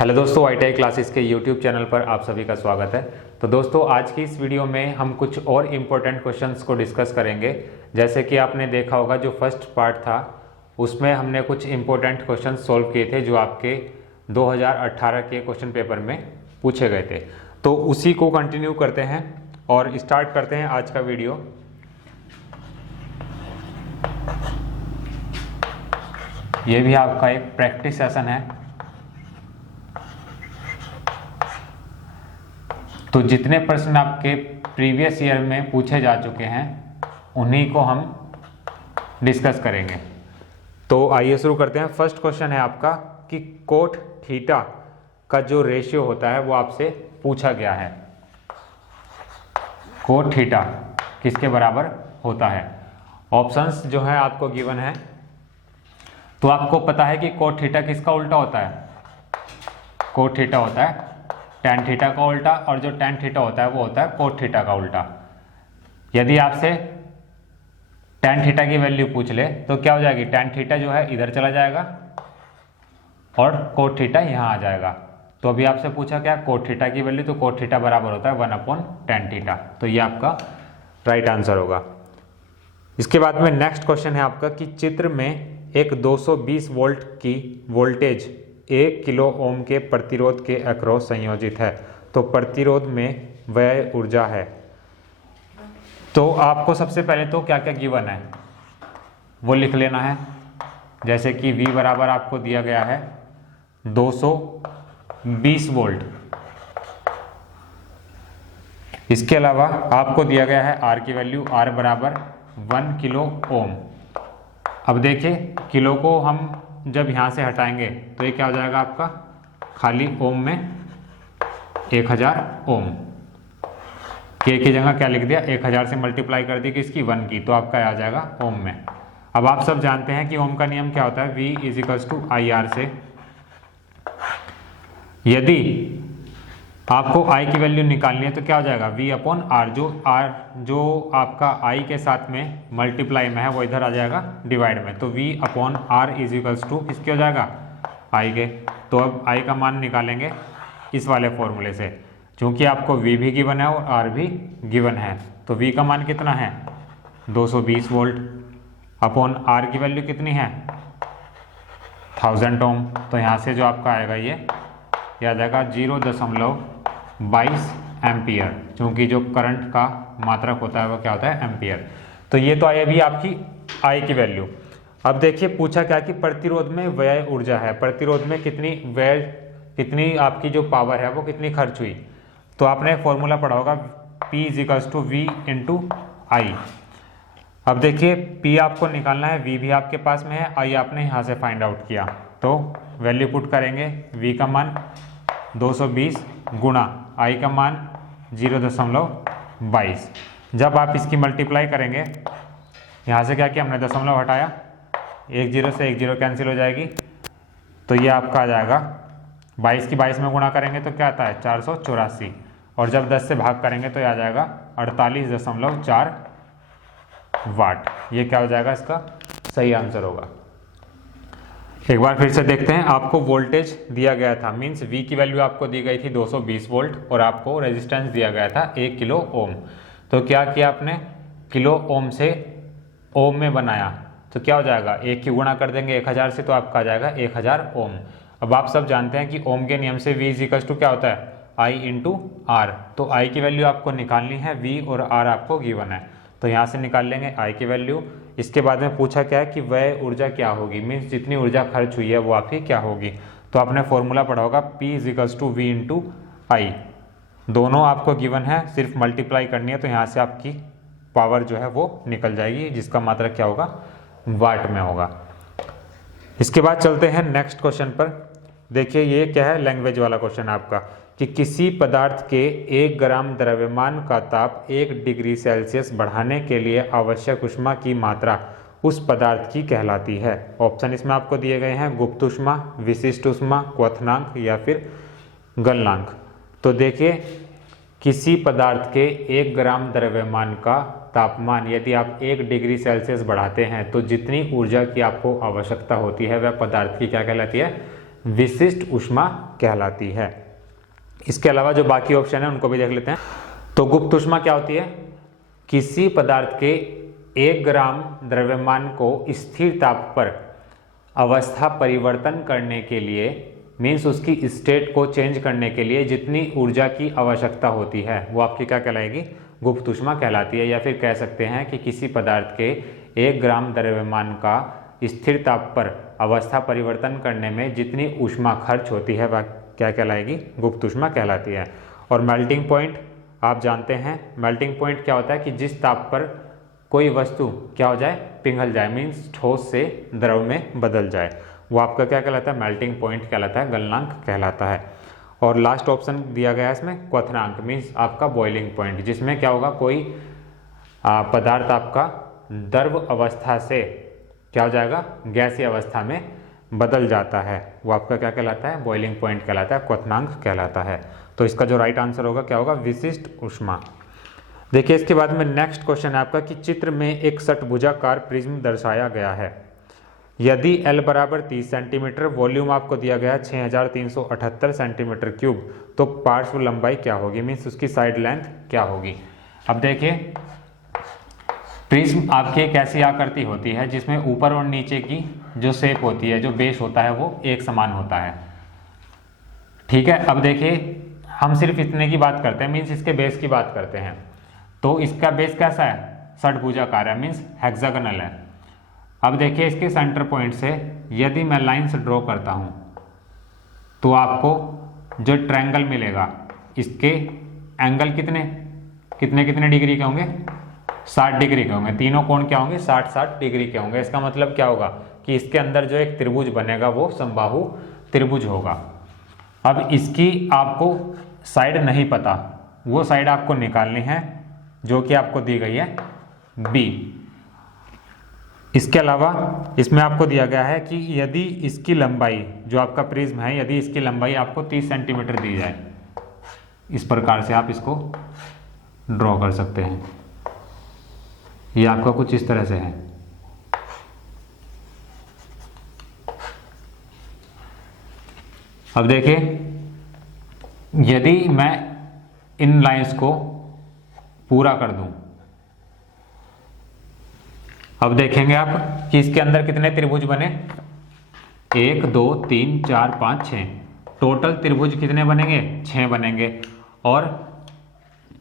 Hello दोस्तों, ITI classes के YouTube channel पर आप सभी का स्वागत है। तो दोस्तों, आज की इस वीडियो में हम कुछ और इम्पोर्टेंट क्वेश्चंस को डिस्कस करेंगे। जैसे कि आपने देखा होगा, जो फर्स्ट पार्ट था उसमें हमने कुछ इम्पोर्टेंट क्वेश्चंस सॉल्व किए थे जो आपके 2018 के क्वेश्चन पेपर में पूछे गए थे। तो उसी को कंटिन्यू करते हैं और स्टार्ट करते हैं आज का वीडियो। ये भी आपका एक प्रैक्टिस सेशन है। तो जितने प्रश्न आपके प्रीवियस ईयर में पूछे जा चुके हैं उन्हीं को हम डिस्कस करेंगे। तो आइए शुरू करते हैं। फर्स्ट क्वेश्चन है आपका कि कोट थीटा का जो रेशियो होता है वो आपसे पूछा गया है। कोट थीटा किसके बराबर होता है? ऑप्शंस जो है आपको गिवन है। तो आपको पता है कि कोट थीटा किसका उल्टा होता है? कोट थीटा होता है टैन थीटा का उल्टा, और जो टैन थीटा होता है वो होता है कोट थीटा का उल्टा। यदि आपसे टैन थीटा की वैल्यू पूछ ले तो क्या हो जाएगी? टैन थीटा जो है इधर चला जाएगा और कोट थीटा यहाँ आ जाएगा। तो अभी आपसे पूछा क्या? कोट थीटा की वैल्यू, तो कोट थीटा बराबर होता है 1/टैन थीटा। तो ये आपका राइट आंसर होगा। इसके बाद में नेक्स्ट क्वेश्चन है आपका कि चित्र में एक 220 वोल्ट की वोल्टेज 1 किलो ओम के प्रतिरोध के अक्रॉस संयोजित है। तो प्रतिरोध में व्यय ऊर्जा है। तो आपको सबसे पहले तो क्या क्या गिवन है वो लिख लेना है। जैसे कि V बराबर आपको दिया गया है 220 वोल्ट। इसके अलावा आपको दिया गया है R की वैल्यू, R बराबर 1 किलो ओम। अब देखिए, किलो को हम जब यहाँ से हटाएंगे तो ये क्या हो जाएगा आपका? खाली ओम में 1000 ओम। के की जगह क्या लिख दिया? 1000 से मल्टीप्लाई कर दी किसकी? 1 की। तो आपका आ जाएगा ओम में। अब आप सब जानते हैं कि ओम का नियम क्या होता है? V = IR से। यदि आपको I की वैल्यू निकालनी है तो क्या हो जाएगा? V/R। जो आपका I के साथ में मल्टीप्लाई में है वो इधर आ जाएगा डिवाइड में। तो V/R = किसके हो जाएगा? I के। तो अब I का मान निकालेंगे इस वाले फॉर्मूले से। क्योंकि आपको V भी गिवन है और R भी गिवन है, तो V का मान कितना है? 220 वोल्ट अपॉन R की वैल्यू कितनी है? 1000 ओम। तो यहाँ से जो आपका आएगा ये आ जाएगा 0.22 एम्पियर। क्योंकि जो करंट का मात्रक होता है वो क्या होता है? एम्पियर। तो ये तो आई अभी आपकी I की वैल्यू। अब देखिए पूछा क्या कि प्रतिरोध में व्यय ऊर्जा है। प्रतिरोध में कितनी आपकी जो पावर है वो कितनी खर्च हुई? तो आपने फॉर्मूला पढ़ा होगा P = V × I। अब देखिए P आपको निकालना है, V भी आपके पास में है, I आपने यहाँ से फाइंड आउट किया। तो वैल्यू पुट करेंगे, V का मान 220 गुणा I का मान 0.22। जब आप इसकी मल्टीप्लाई करेंगे, यहाँ से क्या किया हमने? दशमलव हटाया, 1 0 से 1 0 कैंसिल हो जाएगी। तो ये आपका आ जाएगा 22 की 22 में गुणा करेंगे तो क्या आता है? 484। और जब 10 से भाग करेंगे तो ये आ जाएगा 48.4 वाट। ये क्या हो जाएगा? इसका सही आंसर होगा। एक बार फिर से देखते हैं। आपको वोल्टेज दिया गया था, मींस V की वैल्यू आपको दी गई थी 220 वोल्ट और आपको रेजिस्टेंस दिया गया था 1 किलो ओम। तो क्या किया आपने? किलो ओम से ओम में बनाया तो क्या हो जाएगा? 1 की गुणा कर देंगे 1000 से तो आपका आ जाएगा 1000 ओम। अब आप सब जानते हैं कि ओम के नियम से V = क्या होता है? I × R। तो I की वैल्यू आपको निकालनी है, V और R आपको गिवन है। तो यहाँ से निकाल लेंगे I की वैल्यू। इसके बाद में पूछा क्या है कि व्यय ऊर्जा क्या होगी, मीन्स जितनी ऊर्जा खर्च हुई है वो आपकी क्या होगी। तो आपने फॉर्मूला पढ़ा होगा P = V × I। दोनों आपको गिवन है, सिर्फ मल्टीप्लाई करनी है। तो यहाँ से आपकी पावर जो है वो निकल जाएगी, जिसका मात्रक क्या होगा? वाट में होगा। इसके बाद चलते हैं नेक्स्ट क्वेश्चन पर। देखिए ये क्या है? लैंग्वेज वाला क्वेश्चन है आपका कि किसी पदार्थ के 1 ग्राम द्रव्यमान का ताप 1 डिग्री सेल्सियस बढ़ाने के लिए आवश्यक ऊष्मा की मात्रा उस पदार्थ की कहलाती है। ऑप्शन इसमें आपको दिए गए हैं: गुप्त ऊष्मा, विशिष्ट ऊष्मा, क्वथनांक या फिर गलनांक। तो देखिए, किसी पदार्थ के 1 ग्राम द्रव्यमान का तापमान यदि आप 1 डिग्री सेल्सियस बढ़ाते हैं तो जितनी ऊर्जा की आपको आवश्यकता होती है वह पदार्थ की क्या कहलाती है? विशिष्ट ऊष्मा कहलाती है। इसके अलावा जो बाकी ऑप्शन है उनको भी देख लेते हैं। तो गुप्त ऊष्मा क्या होती है? किसी पदार्थ के 1 ग्राम द्रव्यमान को स्थिर ताप पर अवस्था परिवर्तन करने के लिए, मीन्स उसकी स्टेट को चेंज करने के लिए जितनी ऊर्जा की आवश्यकता होती है वो आपकी क्या कहलाएगी? गुप्त ऊष्मा कहलाती है। या फिर कह सकते हैं कि किसी पदार्थ के 1 ग्राम द्रव्यमान का स्थिर ताप पर अवस्था परिवर्तन करने में जितनी ऊष्मा खर्च होती है वह क्या कहलाएगी? गुप्त ऊष्मा कहलाती है। और मेल्टिंग पॉइंट आप जानते हैं, मेल्टिंग पॉइंट क्या होता है कि जिस ताप पर कोई वस्तु क्या हो जाए? पिघल जाए, मीन्स ठोस से द्रव में बदल जाए, वो आपका क्या कहलाता है? मेल्टिंग पॉइंट कहलाता है, गलनांक कहलाता है। और लास्ट ऑप्शन दिया गया है इसमें क्वथनांक, मीन्स आपका बॉइलिंग पॉइंट, जिसमें क्या होगा? कोई पदार्थ आपका द्रव अवस्था से क्या हो जाएगा? गैसीय अवस्था में बदल जाता है, वो आपका क्या कहलाता है? बॉइलिंग पॉइंट कहलाता है, क्वथनांक कहलाता है। तो इसका जो राइट आंसर होगा क्या होगा? विशिष्ट ऊष्मा। देखिए इसके बाद में नेक्स्ट क्वेश्चन है आपका कि चित्र में एक षटभुजाकार प्रिज्म दर्शाया गया है। यदि L बराबर 30 सेंटीमीटर, वॉल्यूम आपको दिया गया है 6378 सेंटीमीटर क्यूब, तो पार्श्व लंबाई क्या होगी? मीन्स उसकी साइड लेंथ क्या होगी? अब देखिए प्रिज्म आपकी एक ऐसी आकृति होती है जिसमें ऊपर और नीचे की जो शेप होती है, जो बेस होता है, वो एक समान होता है। ठीक है, अब देखिए हम सिर्फ इतने की बात करते हैं, मीन्स इसके बेस की बात करते हैं। तो इसका बेस कैसा है? षटभुजाकार है, मीन्स हेक्सागोनल है। अब देखिए इसके सेंटर पॉइंट से यदि मैं लाइन्स ड्रॉ करता हूं तो आपको जो ट्रायंगल मिलेगा इसके एंगल कितने कितने कितने डिग्री के होंगे? 60 डिग्री के होंगे। तीनों कोण क्या होंगे? 60-60 डिग्री के होंगे। इसका मतलब क्या होगा कि इसके अंदर जो एक त्रिभुज बनेगा वो समबाहु त्रिभुज होगा। अब इसकी आपको साइड नहीं पता, वो साइड आपको निकालनी है जो कि आपको दी गई है बी। इसके अलावा इसमें आपको दिया गया है कि यदि इसकी लंबाई, जो आपका प्रिज्म है, यदि इसकी लंबाई आपको 30 सेंटीमीटर दी जाए, इस प्रकार से आप इसको ड्रॉ कर सकते हैं। ये आपका कुछ इस तरह से है। अब देखिए यदि मैं इन लाइंस को पूरा कर दूं, अब देखेंगे आप कि इसके अंदर कितने त्रिभुज बने? 1 2 3 4 5 6। टोटल त्रिभुज कितने बनेंगे? 6 बनेंगे। और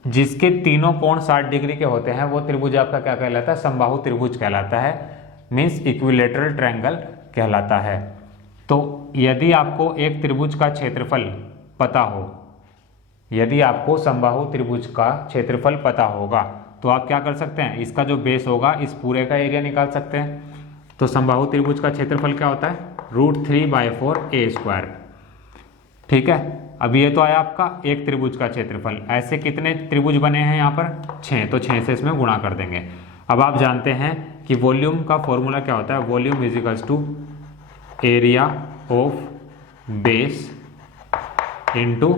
जिसके तीनों कोण 60 डिग्री के होते हैं वो त्रिभुज आपका क्या कहलाता है? समबाहु त्रिभुज कहलाता है, मीन्स इक्विलेटरल ट्रायंगल कहलाता है। तो यदि आपको एक त्रिभुज का क्षेत्रफल पता हो, यदि आपको समबाहु त्रिभुज का क्षेत्रफल पता होगा तो आप क्या कर सकते हैं? इसका जो बेस होगा इस पूरे का एरिया निकाल सकते हैं। तो समबाहु त्रिभुज का क्षेत्रफल क्या होता है? √3/4a²। ठीक है, अब ये तो आया आपका एक त्रिभुज का क्षेत्रफल। ऐसे कितने त्रिभुज बने हैं यहाँ पर? 6। तो 6 से इसमें गुणा कर देंगे। अब आप जानते हैं कि वॉल्यूम का फॉर्मूला क्या होता है? Volume = area of base into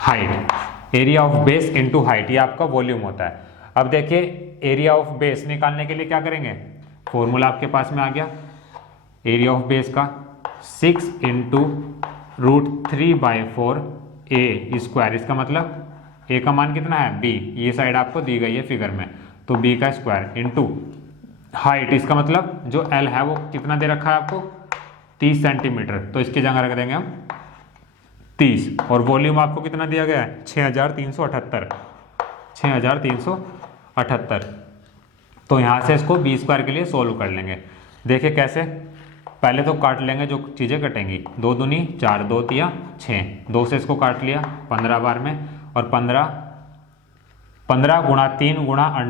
height. Area of base into height, ये आपका वॉल्यूम होता है। अब देखिए एरिया ऑफ बेस निकालने के लिए क्या करेंगे? फॉर्मूला आपके पास में आ गया एरिया ऑफ बेस का 6 × √3/4a²। इसका मतलब a का मान कितना है? b। ये साइड आपको दी गई है फिगर में, तो b का स्क्वायर इंटू हाइट। इसका मतलब जो l है वो कितना दे रखा है आपको? 30 सेंटीमीटर। तो इसकी जगह रख देंगे हम 30। और वॉल्यूम आपको कितना दिया गया है? 6378। 6378। तो यहाँ से इसको b² के लिए सोल्व कर लेंगे। देखिए कैसे? पहले तो काट लेंगे जो चीज़ें कटेंगी। 2 दूनी 4, 2 तिया 6। 2 से इसको काट लिया 15 बार में, और 15 × 3 ×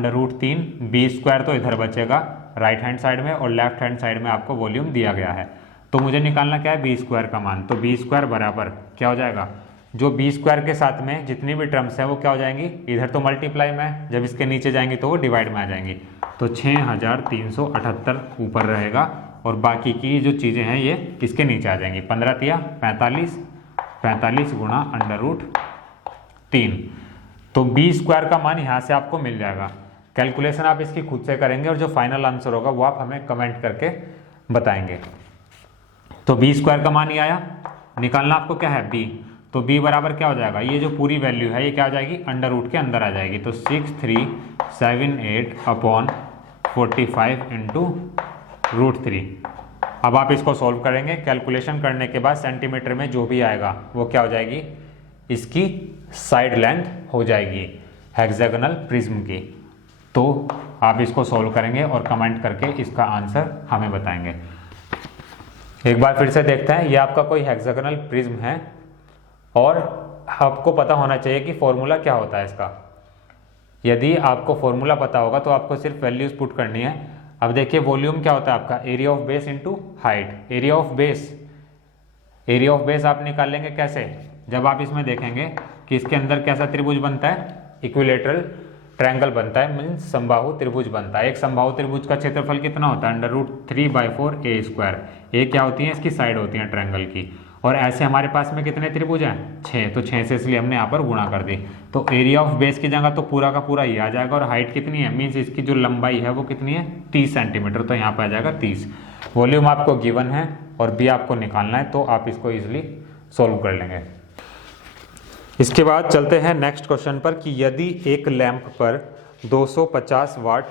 √3 b² तो इधर बचेगा राइट हैंड साइड में, और लेफ्ट हैंड साइड में आपको वॉल्यूम दिया गया है। तो मुझे निकालना क्या है? b² का मान। तो b² बराबर क्या हो जाएगा? जो b² के साथ में जितनी भी टर्म्स है वो क्या हो जाएंगी? इधर तो मल्टीप्लाई में, जब इसके नीचे जाएंगी तो वो डिवाइड में आ जाएंगी। तो 6378 ऊपर रहेगा, और बाकी की जो चीज़ें हैं ये इसके नीचे आ जाएंगी। 15 तिया 45, 45 × √3। तो b² का मान यहाँ से आपको मिल जाएगा। कैलकुलेशन आप इसकी खुद से करेंगे, और जो फाइनल आंसर होगा वो आप हमें कमेंट करके बताएंगे। तो बी स्क्वायर का मान ही आया, निकालना आपको क्या है बी। तो बी बराबर क्या हो जाएगा, ये जो पूरी वैल्यू है ये क्या हो जाएगी, अंडर रूट के अंदर आ जाएगी। तो 6378/45 इंटू √3। अब आप इसको सॉल्व करेंगे, कैलकुलेशन करने के बाद सेंटीमीटर में जो भी आएगा वो क्या हो जाएगी, इसकी साइड लेंथ हो जाएगी हेक्सागोनल प्रिज्म की। तो आप इसको सॉल्व करेंगे और कमेंट करके इसका आंसर हमें बताएंगे। एक बार फिर से देखते हैं, ये आपका कोई हेक्सागोनल प्रिज्म है और आपको पता होना चाहिए कि फॉर्मूला क्या होता है इसका। यदि आपको फॉर्मूला पता होगा तो आपको सिर्फ वैल्यूज पुट करनी है। अब देखिए वॉल्यूम क्या होता है आपका, area of base into height. Area of base आप निकालेंगे कैसे, जब आप इसमें देखेंगे कि इसके अंदर कैसा त्रिभुज बनता है, इक्विलेटरल ट्रायंगल बनता है, मीन्स समबाहु त्रिभुज बनता है। एक समबाहु त्रिभुज का क्षेत्रफल कितना होता है, √3/4 a²। ए क्या होती है, इसकी साइड होती है ट्रायंगल की। और ऐसे हमारे पास में कितने त्रिभुज हैं, 6, तो 6 से इसलिए हमने यहाँ पर गुणा कर दी। तो एरिया ऑफ बेस की जगह तो पूरा का पूरा ये आ जाएगा। और हाइट कितनी है, मीन्स इसकी जो लंबाई है वो कितनी है, 30 सेंटीमीटर। तो यहाँ पर आ जाएगा 30। वॉल्यूम आपको गिवन है और बी आपको निकालना है, तो आप इसको ईजिली सोल्व कर लेंगे। इसके बाद चलते हैं नेक्स्ट क्वेश्चन पर कि यदि एक लैंप पर 250 वाट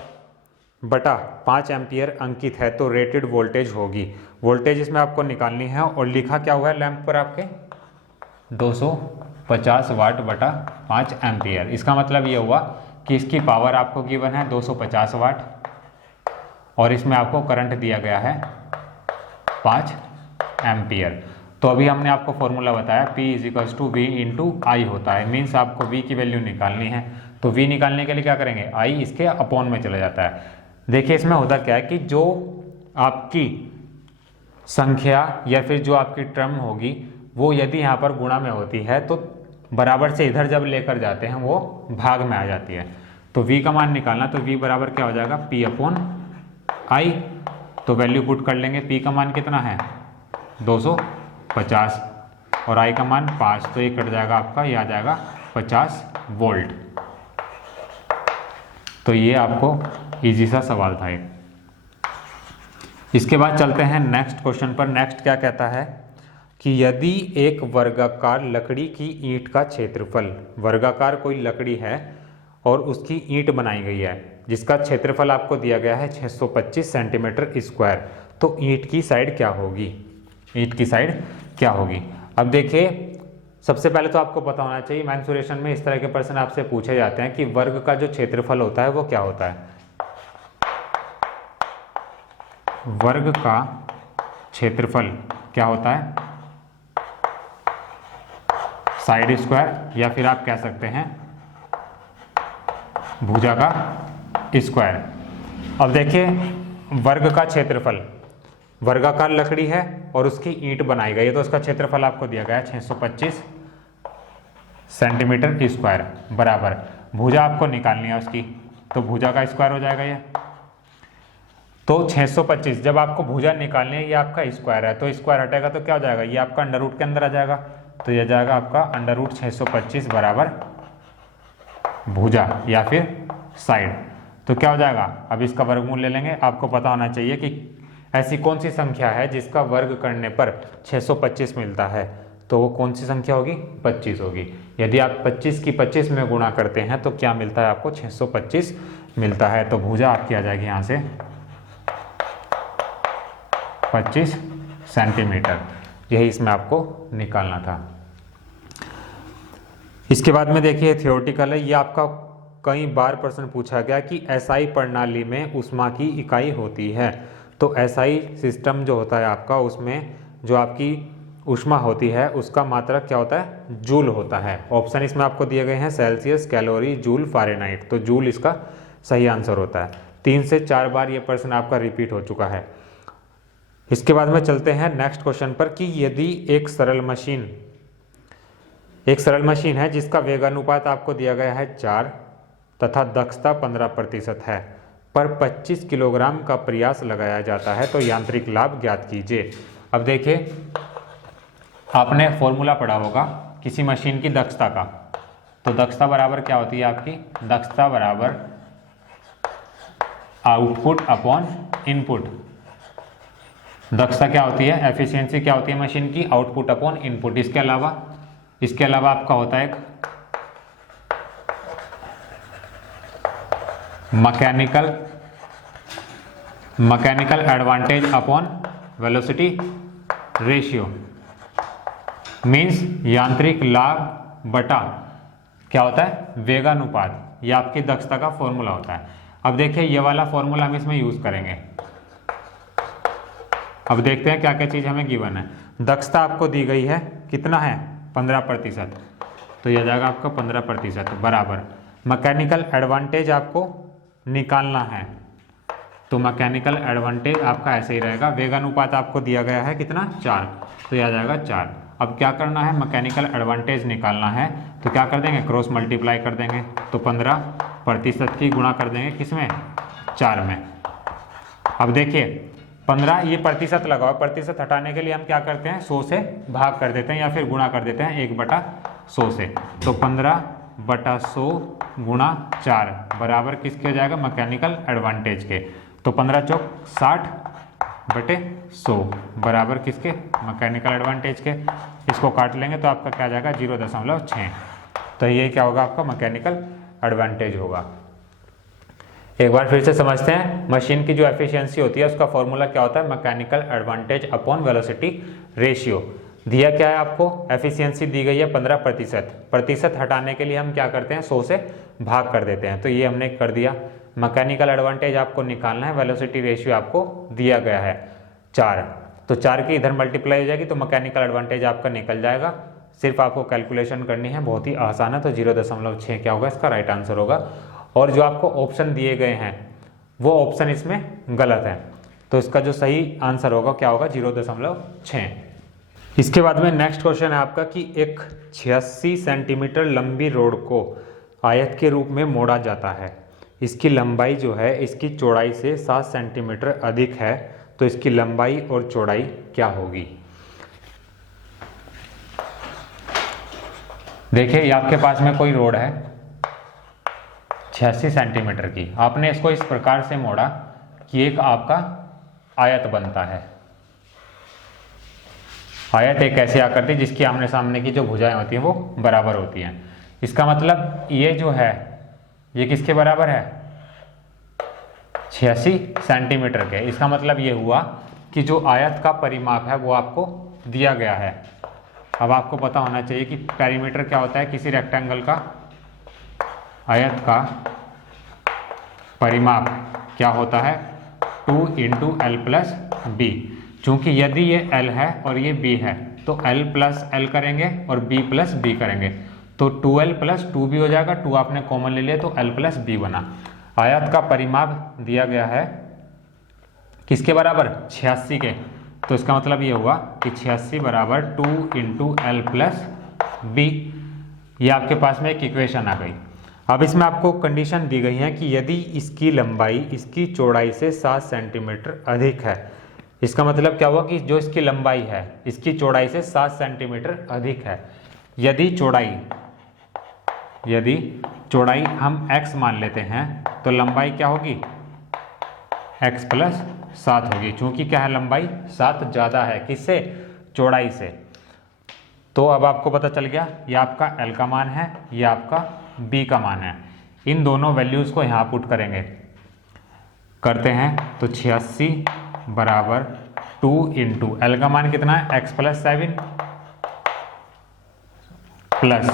बटा 5 एम्पियर अंकित है तो रेटेड वोल्टेज होगी। वोल्टेज इसमें आपको निकालनी है और लिखा क्या हुआ है लैंप पर आपके 250 वाट बटा 5 एम्पियर। इसका मतलब ये हुआ कि इसकी पावर आपको गिवन है 250 वाट और इसमें आपको करंट दिया गया है 5 एम्पियर। तो अभी हमने आपको फॉर्मूला बताया P = V × I होता है, मीन्स आपको V की वैल्यू निकालनी है। तो V निकालने के लिए क्या करेंगे, I इसके अपॉन में चला जाता है। देखिए इसमें होता क्या है कि जो आपकी संख्या या फिर जो आपकी टर्म होगी वो यदि यहाँ पर गुणा में होती है तो बराबर से इधर जब लेकर जाते हैं वो भाग में आ जाती है। तो V का मान निकालना, तो V बराबर क्या हो जाएगा, P/I। तो वैल्यू पुट कर लेंगे, P का मान कितना है 250 और I का मान 5, तो ये कट जाएगा आपका, ये आ जाएगा 50 वोल्ट। तो ये आपको इजी सा सवाल था एक। इसके बाद चलते हैं नेक्स्ट क्वेश्चन पर। नेक्स्ट क्या कहता है कि यदि एक वर्गाकार लकड़ी की ईंट का क्षेत्रफल, वर्गाकार कोई लकड़ी है और उसकी ईंट बनाई गई है जिसका क्षेत्रफल आपको दिया गया है 625 सेंटीमीटर स्क्वायर, तो ईंट की साइड क्या होगी, ईंट की साइड क्या होगी। अब देखिए सबसे पहले तो आपको पता होना चाहिए, मेंसुरेशन में इस तरह के प्रश्न आपसे पूछे जाते हैं कि वर्ग का जो क्षेत्रफल होता है वो क्या होता है। वर्ग का क्षेत्रफल क्या होता है, साइड स्क्वायर, या फिर आप कह सकते हैं भुजा का स्क्वायर। अब देखिए वर्ग का क्षेत्रफल, वर्गाकार लकड़ी है और उसकी ईंट बनाई गई है तो उसका क्षेत्रफल आपको दिया गया है 625 सेंटीमीटर स्क्वायर बराबर, भुजा आपको निकालनी है उसकी, तो भुजा का स्क्वायर हो जाएगा ये। तो 625 जब आपको भुजा निकालनी है, ये आपका स्क्वायर है तो स्क्वायर हटेगा तो क्या हो जाएगा, ये आपका अंडर रूट के अंदर आ जाएगा। तो ये जाएगा आपका अंडर रूट 625 बराबर भुजा या फिर साइड। तो क्या हो जाएगा, अब इसका वर्गमूल ले लेंगे। आपको पता होना चाहिए कि ऐसी कौन सी संख्या है जिसका वर्ग करने पर 625 मिलता है, तो वो कौन सी संख्या होगी, 25 होगी। यदि आप 25 की 25 में गुणा करते हैं तो क्या मिलता है आपको, 625 मिलता है। तो भुजा आपकी आ जाएगी यहाँ से 25 सेंटीमीटर, यही इसमें आपको निकालना था। इसके बाद में देखिए थ्योरेटिकल है, ये आपका कई बार प्रश्न पूछा गया कि एसआई प्रणाली में ऊष्मा की इकाई होती है। तो एसआई सिस्टम जो होता है आपका, उसमें जो आपकी ऊष्मा होती है उसका मात्रक क्या होता है, जूल होता है। ऑप्शन इसमें आपको दिए गए हैं सेल्सियस, कैलोरी, जूल, फ़ारेनहाइट। तो जूल इसका सही आंसर होता है। 3 से 4 बार ये प्रश्न आपका रिपीट हो चुका है। इसके बाद में चलते हैं नेक्स्ट क्वेश्चन पर कि यदि एक सरल मशीन है जिसका वेगानुपात आपको दिया गया है 4 तथा दक्षता 15% है, पर 25 किलोग्राम का प्रयास लगाया जाता है तो यांत्रिक लाभ ज्ञात कीजिए। अब देखिए आपने फॉर्मूला पढ़ा होगा किसी मशीन की दक्षता का, तो दक्षता बराबर क्या होती है आपकी, दक्षता बराबर आउटपुट अपॉन इनपुट। दक्षता क्या होती है, एफिशिएंसी क्या होती है मशीन की, आउटपुट अपॉन इनपुट। इसके अलावा आपका होता है एक mechanical advantage upon velocity ratio, means यांत्रिक लाभ बटा क्या होता है, वेगानुपात। ये आपकी दक्षता का फॉर्मूला होता है। अब देखिए ये वाला फॉर्मूला हम इसमें यूज करेंगे। अब देखते हैं क्या क्या चीज हमें गिवन है। दक्षता आपको दी गई है, कितना है, 15%, तो यह जाएगा आपका 15% बराबर मैकेनिकल एडवांटेज आपको निकालना है, तो मैकेनिकल एडवांटेज आपका ऐसे ही रहेगा। वेगानुपात आपको दिया गया है कितना, 4, तो यह जाएगा 4। अब क्या करना है, मैकेनिकल एडवांटेज निकालना है, तो क्या कर देंगे, क्रॉस मल्टीप्लाई कर देंगे, तो 15% की गुणा कर देंगे किसमें, 4 में। अब देखिए 15 ये प्रतिशत लगा हुआ, प्रतिशत हटाने के लिए हम क्या करते हैं, 100 से भाग कर देते हैं या फिर गुणा कर देते हैं 1/100 से। तो 15/100 गुणा 4 बराबर किसके हो जाएगा, मैकेनिकल एडवांटेज के। तो 15 चौक 60/100 बराबर किसके, मैकेनिकल एडवांटेज के। इसको काट लेंगे तो आपका क्या जाएगा, 0.6। तो ये क्या होगा, आपका मैकेनिकल एडवांटेज होगा। एक बार फिर से समझते हैं, मशीन की जो एफिशिएंसी होती है उसका फॉर्मूला क्या होता है, mechanical advantage upon velocity ratio. दिया क्या है आपको, एफिशिएंसी दी गई है 15%, प्रतिशत हटाने के लिए हम क्या करते हैं, 100 से भाग कर देते हैं, तो ये हमने कर दिया। मैकेनिकल एडवांटेज आपको निकालना है, वेलोसिटी रेशियो आपको दिया गया है 4, तो 4 की इधर मल्टीप्लाई हो जाएगी तो मैकेनिकल एडवांटेज आपका निकल जाएगा। सिर्फ आपको कैलकुलेशन करनी है, बहुत ही आसान है। तो 0.6 क्या होगा, इसका राइट आंसर होगा। और जो आपको ऑप्शन दिए गए हैं वो ऑप्शन इसमें गलत है, तो इसका जो सही आंसर होगा क्या होगा, 0.6। इसके बाद में नेक्स्ट क्वेश्चन है आपका कि एक 86 सेंटीमीटर लंबी रोड को आयत के रूप में मोड़ा जाता है। इसकी लंबाई जो है इसकी चौड़ाई से 7 सेंटीमीटर अधिक है, तो इसकी लंबाई और चौड़ाई क्या होगी। देखिए ये आपके पास में कोई रोड है 86 सेंटीमीटर की, आपने इसको इस प्रकार से मोड़ा कि एक आपका आयत बनता है। आयत एक ऐसी आकृति जिसकी आमने सामने की जो भुजाएं होती हैं वो बराबर होती हैं। इसका मतलब ये जो है ये किसके बराबर है, 86 सेंटीमीटर के। इसका मतलब ये हुआ कि जो आयत का परिमाप है वो आपको दिया गया है। अब आपको पता होना चाहिए कि पेरीमीटर क्या होता है, किसी रेक्टेंगल का आयत का परिमाप क्या होता है, 2 × L + B। चूंकि यदि ये L है और ये B है तो L + L करेंगे और B + B करेंगे, तो 2L + 2B हो जाएगा। 2 आपने कॉमन ले लिया तो L + B बना। आयत का परिमाप दिया गया है किसके बराबर, 86 के, तो इसका मतलब ये हुआ कि 86 बराबर 2 × L + B। ये आपके पास में एक इक्वेशन आ गई। अब इसमें आपको कंडीशन दी गई है कि यदि इसकी लंबाई इसकी चौड़ाई से 7 सेंटीमीटर अधिक है। इसका मतलब क्या हुआ कि जो इसकी लंबाई है इसकी चौड़ाई से 7 सेंटीमीटर अधिक है। यदि चौड़ाई हम x मान लेते हैं तो लंबाई क्या होगी, x + 7 होगी। चूंकि क्या है, लंबाई 7 ज़्यादा है किससे, चौड़ाई से। तो अब आपको पता चल गया ये आपका L का मान है, ये आपका B का मान है। इन दोनों वैल्यूज़ को यहाँ पुट करते हैं तो 86 बराबर 2 × L का मान कितना है, x + 7 प्लस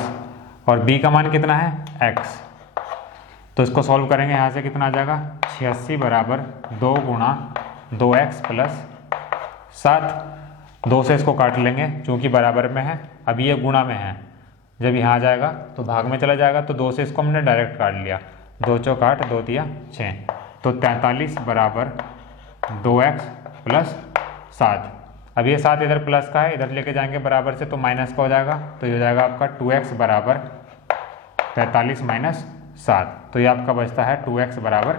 और B का मान कितना है, x। तो इसको सॉल्व करेंगे, यहाँ से कितना आ जाएगा, 86 बराबर 2 × 2x + 7। 2 से इसको काट लेंगे चूँकि बराबर में है, अभी ये गुणा में है, जब यहाँ आ जाएगा तो भाग में चला जाएगा। तो 2 से इसको हमने डायरेक्ट काट लिया, 2 चौक 8, 2 तिया 6, तो 43 बराबर 2x + 7। अब ये 7 इधर प्लस का है, इधर लेके जाएंगे बराबर से तो माइनस का हो जाएगा, तो ये हो जाएगा आपका 2x बराबर 43 - 7। तो ये आपका बचता है 2x बराबर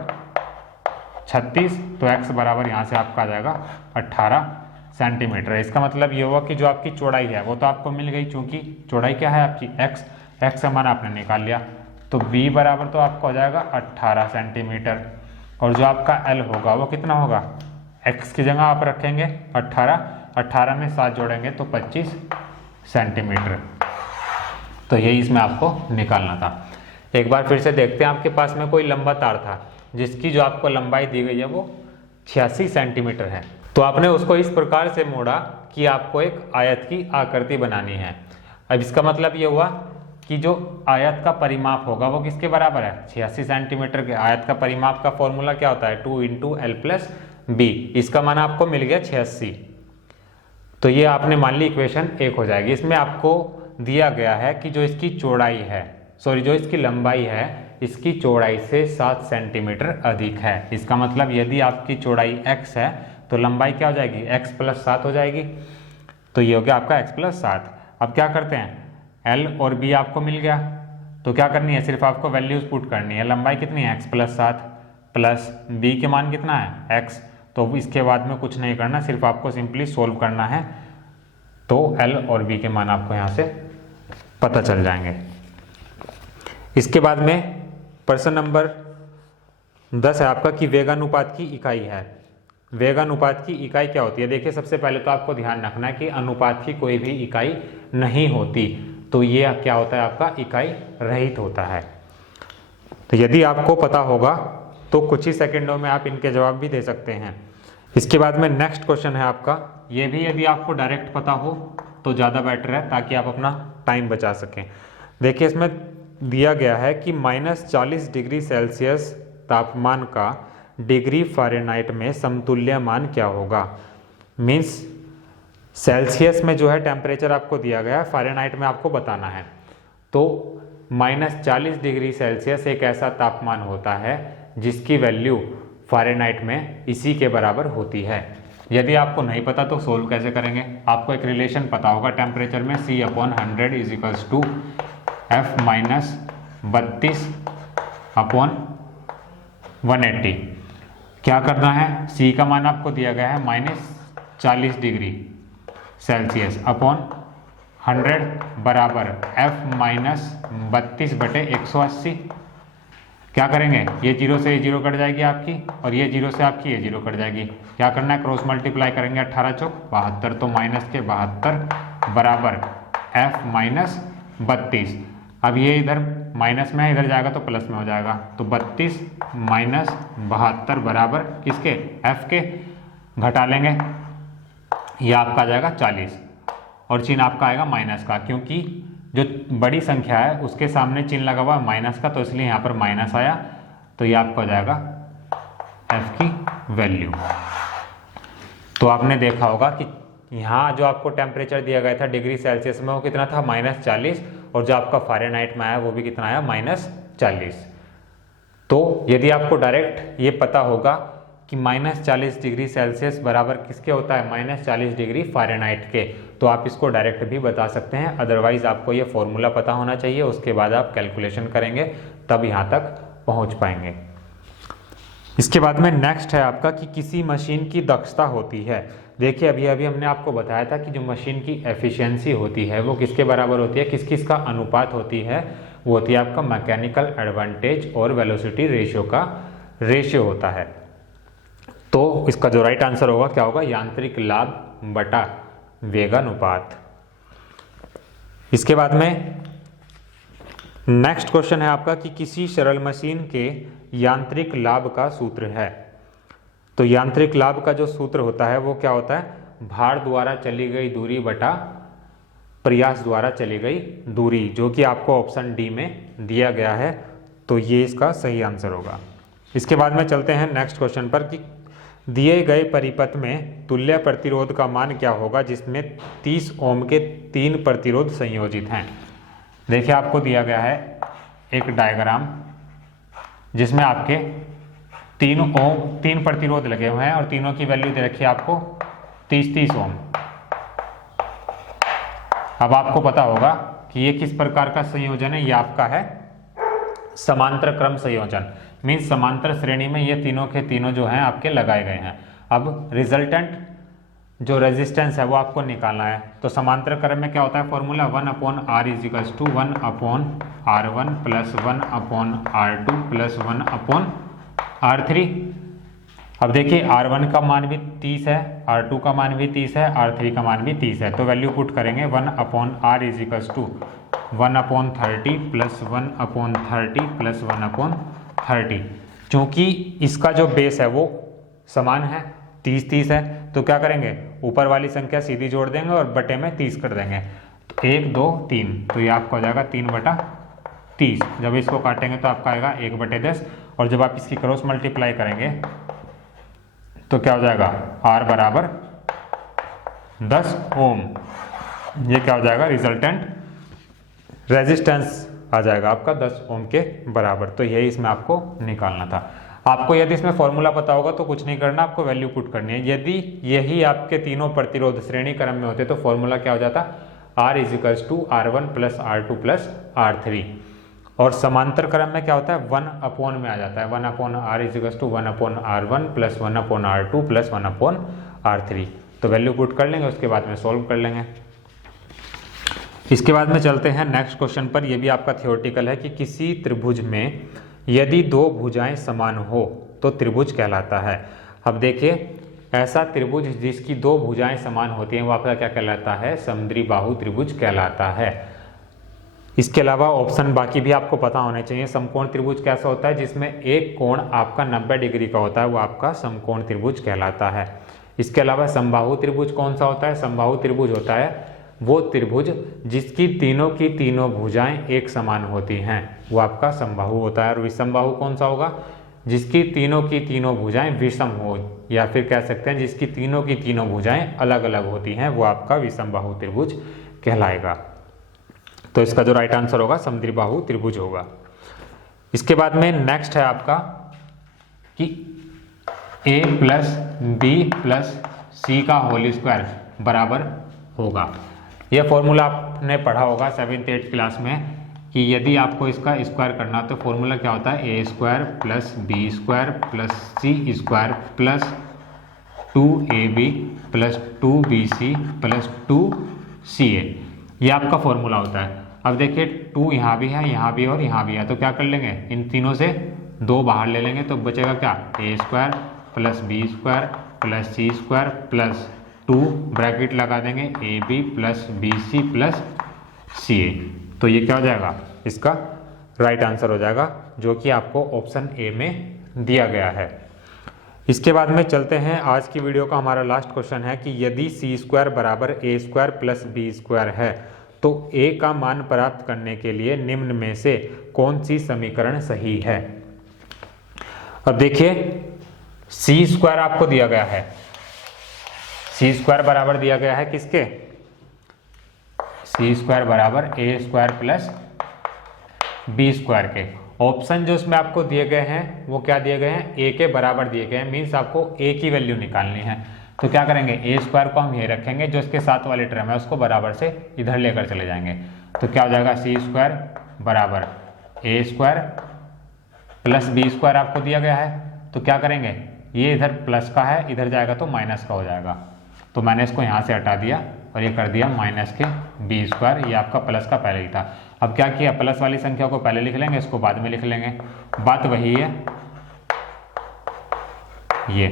36। तो x बराबर यहाँ से आपका आ जाएगा 18 सेंटीमीटर। इसका मतलब ये हुआ कि जो आपकी चौड़ाई है वो तो आपको मिल गई, चूंकि चौड़ाई क्या है आपकी x का मान आपने निकाल लिया। तो b बराबर तो आपका हो जाएगा 18 सेंटीमीटर, और जो आपका L होगा वो कितना होगा, x की जगह आप रखेंगे 18, 18 में 7 जोड़ेंगे तो 25 सेंटीमीटर। तो यही इसमें आपको निकालना था। एक बार फिर से देखते हैं, आपके पास में कोई लंबा तार था जिसकी जो आपको लंबाई दी गई है वो 86 सेंटीमीटर है। तो आपने उसको इस प्रकार से मोड़ा कि आपको एक आयत की आकृति बनानी है। अब इसका मतलब ये हुआ कि जो आयत का परिमाप होगा वो किसके बराबर है, 86 सेंटीमीटर के। आयत का परिमाप का फॉर्मूला क्या होता है, 2 × L + B। इसका मान आपको मिल गया 86। तो ये आपने मान ली इक्वेशन 1 हो जाएगी। इसमें आपको दिया गया है कि जो इसकी चौड़ाई है, जो इसकी लंबाई है, इसकी चौड़ाई से 7 सेंटीमीटर अधिक है। इसका मतलब यदि आपकी चौड़ाई x है तो लंबाई क्या हो जाएगी, x + 7 हो जाएगी। तो ये हो गया आपका x + 7। अब क्या करते हैं, L और B आपको मिल गया, तो क्या करनी है, सिर्फ आपको वैल्यूज पुट करनी है। लंबाई कितनी है, x + 7 प्लस B के मान कितना है, x। तो इसके बाद में कुछ नहीं करना, सिर्फ आपको सिंपली सोल्व करना है। तो L और B के मान आपको यहाँ से पता चल जाएंगे। इसके बाद में प्रश्न नंबर 10 है आपका कि वेगानुपात की इकाई है। वेगानुपात की इकाई क्या होती है। देखिए, सबसे पहले तो आपको ध्यान रखना है कि अनुपात की कोई भी इकाई नहीं होती, तो ये क्या होता है, आपका इकाई रहित होता है। तो यदि आपको पता होगा तो कुछ ही सेकंडों में आप इनके जवाब भी दे सकते हैं। इसके बाद में नेक्स्ट क्वेश्चन है आपका, ये भी यदि आपको डायरेक्ट पता हो तो ज़्यादा बेटर है, ताकि आप अपना टाइम बचा सकें। देखिए, इसमें दिया गया है कि -40 डिग्री सेल्सियस तापमान का डिग्री फ़ारेनहाइट में समतुल्य मान क्या होगा। मीन्स सेल्सियस में जो है टेम्परेचर आपको दिया गया है, फ़ारेनहाइट में आपको बताना है। तो -40 डिग्री सेल्सियस एक ऐसा तापमान होता है जिसकी वैल्यू फ़ारेनहाइट में इसी के बराबर होती है। यदि आपको नहीं पता तो सोल्व कैसे करेंगे, आपको एक रिलेशन पता होगा टेम्परेचर में, C/100 = F - 32/180। क्या करना है, C का मान आपको दिया गया है -40 डिग्री सेल्सियस अपॉन 100 बराबर F - 32/180। क्या करेंगे, ये 0 से ये 0 कट जाएगी आपकी, और ये 0 से आपकी ये 0 कट जाएगी। क्या करना है, क्रॉस मल्टीप्लाई करेंगे, 18 × 4 = 72, तो माइनस के 72 बराबर F - 32। अब ये इधर माइनस में है, इधर जाएगा तो प्लस में हो जाएगा, तो 32 - 72 बराबर किसके, F के। घटा लेंगे, ये आपका आ जाएगा 40, और चिन्ह आपका आएगा माइनस का, क्योंकि जो बड़ी संख्या है उसके सामने चिन्ह लगा हुआ है माइनस का, तो इसलिए यहाँ पर माइनस आया। तो ये आपका हो जाएगा F की वैल्यू। तो आपने देखा होगा कि यहाँ जो आपको टेम्परेचर दिया गया था डिग्री सेल्सियस में, वो कितना था, -40, और जो आपका फ़ारेनहाइट में आया वो भी कितना आया, -40। तो यदि आपको डायरेक्ट ये पता होगा कि -40 डिग्री सेल्सियस बराबर किसके होता है, -40 डिग्री फ़ारेनहाइट के, तो आप इसको डायरेक्ट भी बता सकते हैं। अदरवाइज़ आपको ये फॉर्मूला पता होना चाहिए, उसके बाद आप कैलकुलेशन करेंगे, तब यहाँ तक पहुँच पाएंगे। इसके बाद में नेक्स्ट है आपका कि किसी मशीन की दक्षता होती है। देखिए, अभी अभी हमने आपको बताया था कि जो मशीन की एफिशिएंसी होती है वो किसके बराबर होती है, किस किस का अनुपात होती है, वो होती है आपका मैकेनिकल एडवांटेज और वेलोसिटी रेशियो का रेशियो होता है। तो इसका जो राइट आंसर होगा क्या होगा, यांत्रिक लाभ बटा वेगानुपात। इसके बाद में नेक्स्ट क्वेश्चन है आपका कि किसी सरल मशीन के यांत्रिक लाभ का सूत्र है। तो यांत्रिक लाभ का जो सूत्र होता है वो क्या होता है, भार द्वारा चली गई दूरी बटा प्रयास द्वारा चली गई दूरी, जो कि आपको ऑप्शन डी में दिया गया है। तो ये इसका सही आंसर होगा। इसके बाद में चलते हैं नेक्स्ट क्वेश्चन पर कि दिए गए परिपथ में तुल्य प्रतिरोध का मान क्या होगा जिसमें 30 ओम के 3 प्रतिरोध संयोजित हैं। देखिए, आपको दिया गया है एक डायग्राम जिसमें आपके 3 प्रतिरोध लगे हुए हैं और तीनों की वैल्यू दे रखी है आपको 30 ओम। अब आपको पता होगा कि ये किस प्रकार का संयोजन है, ये आपका है समांतर क्रम संयोजन। मीन्स समांतर श्रेणी में ये तीनों के तीनों जो हैं आपके लगाए गए हैं। अब रिजल्टेंट जो रेजिस्टेंस है वो आपको निकालना है। तो समांतर क्रम में क्या होता है, formula 1/R = 1/R1 + 1/R2 + 1/R3। अब देखिए R1 का मान भी 30 है, R2 का मान भी 30 है, R3 का मान भी 30 है, तो वैल्यू पुट करेंगे 1/r is equals to 1/30 plus 1/30 plus 1/30। क्योंकि इसका जो बेस है वो समान है, 30 है, तो क्या करेंगे ऊपर वाली संख्या सीधी जोड़ देंगे और बटे में 30 कर देंगे, तो 1 2 3, तो ये आपका हो जाएगा 3/30। जब इसको काटेंगे तो आपका आएगा 1/10, और जब आप इसकी क्रॉस मल्टीप्लाई करेंगे तो क्या हो जाएगा R बराबर 10 ओम। ये क्या हो जाएगा रिजल्टेंट रेजिस्टेंस आ जाएगा आपका 10 ओम के बराबर। तो यही इसमें आपको निकालना था। आपको यदि इसमें फॉर्मूला पता होगा तो कुछ नहीं करना, आपको वैल्यू पुट करनी है। यदि यही आपके तीनों प्रतिरोध श्रेणी क्रम में होते तो फॉर्मूला क्या हो जाता R is equals to R1 plus R2 plus R3, और समांतर क्रम में क्या होता है 1 में आ जाता है, 1/r is equals to 1/r1 plus 1/r2 plus 1/r3। तो वैल्यू पुट कर लेंगे, उसके बाद में सॉल्व कर लेंगे। इसके बाद में चलते हैं नेक्स्ट क्वेश्चन पर। यह भी आपका थियोरेटिकल है कि किसी त्रिभुज में यदि दो भुजाएं समान हो तो त्रिभुज कहलाता है। अब देखिए ऐसा त्रिभुज जिसकी दो भुजाएं समान होती हैं वो आपका क्या कहलाता है, समद्विबाहु त्रिभुज कहलाता है। इसके अलावा ऑप्शन बाकी भी आपको पता होने चाहिए। समकोण त्रिभुज कैसा होता है, जिसमें एक कोण आपका 90 डिग्री का होता है, वो आपका समकोण त्रिभुज कहलाता है। इसके अलावा समबाहु त्रिभुज कौन सा होता है, समबाहु त्रिभुज होता है वो त्रिभुज जिसकी तीनों की तीनों भुजाएं एक समान होती हैं, वो आपका समबाहु होता है। और विषमबाहु कौन सा होगा, जिसकी तीनों की तीनों भुजाएं विषम हो, या फिर कह सकते हैं जिसकी तीनों की तीनों भुजाएं अलग अलग होती हैं, वो आपका विषमबाहु त्रिभुज कहलाएगा। तो इसका जो राइट आंसर होगा समद्विबाहु त्रिभुज होगा। इसके बाद में नेक्स्ट है आपका कि a प्लस बी प्लस सी का होल स्क्वायर बराबर होगा। यह फॉर्मूला आपने पढ़ा होगा 7th 8th क्लास में कि यदि आपको इसका स्क्वायर करना तो फॉर्मूला क्या होता है, a square plus B square plus C square plus 2ab plus 2bc plus 2ca, ये आपका फॉर्मूला होता है। अब देखिए 2 यहाँ भी है, यहाँ भी और यहाँ भी है, तो क्या कर लेंगे इन तीनों से 2 बाहर ले लेंगे, तो बचेगा क्या a square plus B square plus C square plus 2 bracket लगा देंगे ab plus bc plus ca। तो ये क्या हो जाएगा, इसका राइट आंसर हो जाएगा, जो कि आपको ऑप्शन ए में दिया गया है। इसके बाद में चलते हैं आज की वीडियो का हमारा लास्ट क्वेश्चन है कि यदि सी स्क्वायर बराबर a square plus B square है तो a का मान प्राप्त करने के लिए निम्न में से कौन सी समीकरण सही है। अब देखिए सी स्क्वायर आपको दिया गया है, सी स्क्वायर बराबर दिया गया है किसके, सी स्क्वायर बराबर a square plus B square के। ऑप्शन जो इसमें आपको दिए गए हैं वो क्या दिए गए हैं, a के बराबर दिए गए हैं, मीन्स आपको a की वैल्यू निकालनी है। तो क्या करेंगे a स्क्वायर को हम ये रखेंगे, जो इसके साथ वाले टर्म है उसको बराबर से इधर लेकर चले जाएंगे। तो क्या हो जाएगा सी स्क्वायर बराबर a square plus B square आपको दिया गया है। तो क्या करेंगे, ये इधर प्लस का है, इधर जाएगा तो माइनस का हो जाएगा, तो मैंने इसको यहाँ से हटा दिया और ये कर दिया माइनस के बी स्क्वायर, ये आपका प्लस का पहले ही था। अब क्या किया, प्लस वाली संख्या को पहले लिख लेंगे, इसको बाद में लिख लेंगे, बात वही है। ये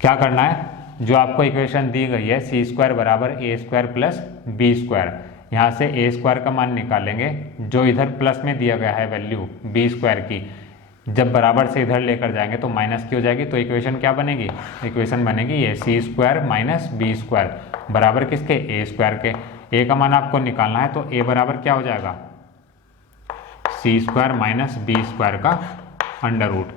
क्या करना है, जो आपको इक्वेशन दी गई है सी स्क्वायर बराबर a square plus B square, यहाँ से a स्क्वायर का मान निकालेंगे, जो इधर प्लस में दिया गया है वैल्यू b स्क्वायर की, जब बराबर से इधर लेकर जाएंगे तो माइनस की हो जाएगी। तो इक्वेशन क्या बनेगी, इक्वेशन बनेगी ये सी स्क्वायर माइनस बी स्क्वायर बराबर किसके, a स्क्वायर के। a का मान आपको निकालना है तो a बराबर क्या हो जाएगा, C square minus B square का अंडर रूट।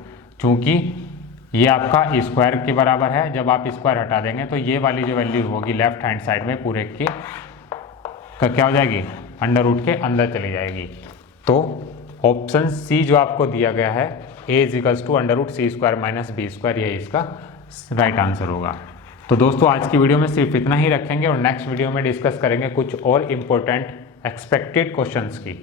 चूँकि ये आपका स्क्वायर के बराबर है, जब आप स्क्वायर हटा देंगे तो ये वाली जो वैल्यू होगी लेफ्ट हैंड साइड में पूरे की क्या हो जाएगी, अंडर रूट के अंदर चली जाएगी। तो ऑप्शन सी जो आपको दिया गया है a is equals to under root C square minus B square, यही इसका राइट आंसर होगा। तो दोस्तों आज की वीडियो में सिर्फ इतना ही रखेंगे और नेक्स्ट वीडियो में डिस्कस करेंगे कुछ और इम्पोर्टेंट एक्सपेक्टेड क्वेश्चंस की।